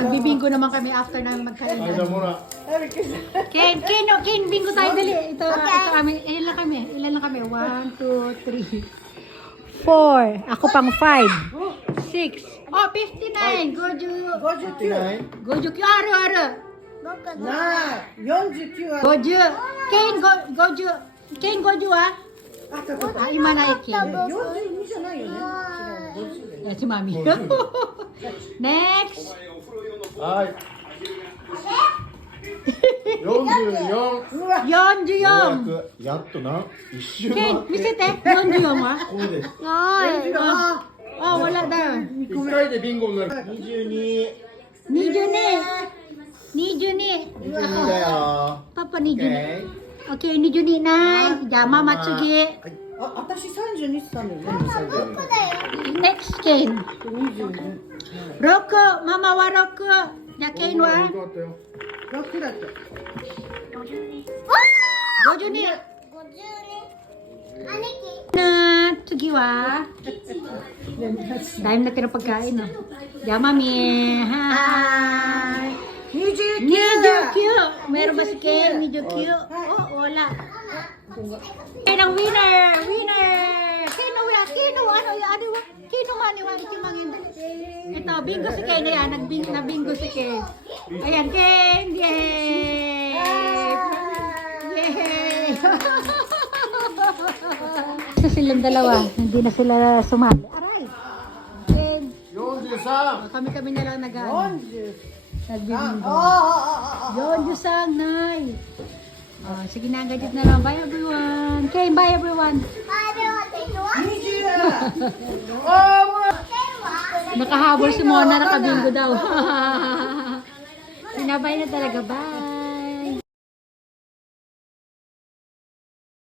nagbibingo naman kami after namin magkainan. Ay, muna. Ken, bingo tayo dali. Ito kami. Ilan lang kami? 1, 2, 3, 4. Ako pang 5, 6. Oh, 59. Goju. 59 Goju kyo aru. 49は Goju. Goju. Ken goju wa? あったとか 今ないけん。 42じゃないよね違う50 やちまみ。Next. はい。44。うわ44。やっとな。一周ケン、回って。見せて。44はここです。あ、wala daw. 一回でビンゴになる。22。 22. 22だよ。パパ22. Okay, 22な。じゃあママ次。あ、私32って言ったんだよね Next Ken. 22 6. ママは6。じゃあケンはよかったよ。 6だった52. Na, sige wa. Dahil na pero pagkain, no? Ya, mami. Hi. 29. Meron ba si Ken? 29. Oh, wala. Ken ang winner. Kino ano wa? Kino man iwan si Mangin. Ito, bingo si Ken yan. Nabingo si Ken. Ayan, Ken. Yay! Yay! Sa silang dalawa, hindi na sila sumali. Aray! Ken, 43。 kami na lang nagbibingo. あ Yun, Diyosang, Nay. Sige na, gadget na lang. Bye, everyone. Ken, bye, everyone. 20 Nakahabol si Mona, nakabingo daw. Sinabay na talaga, bye.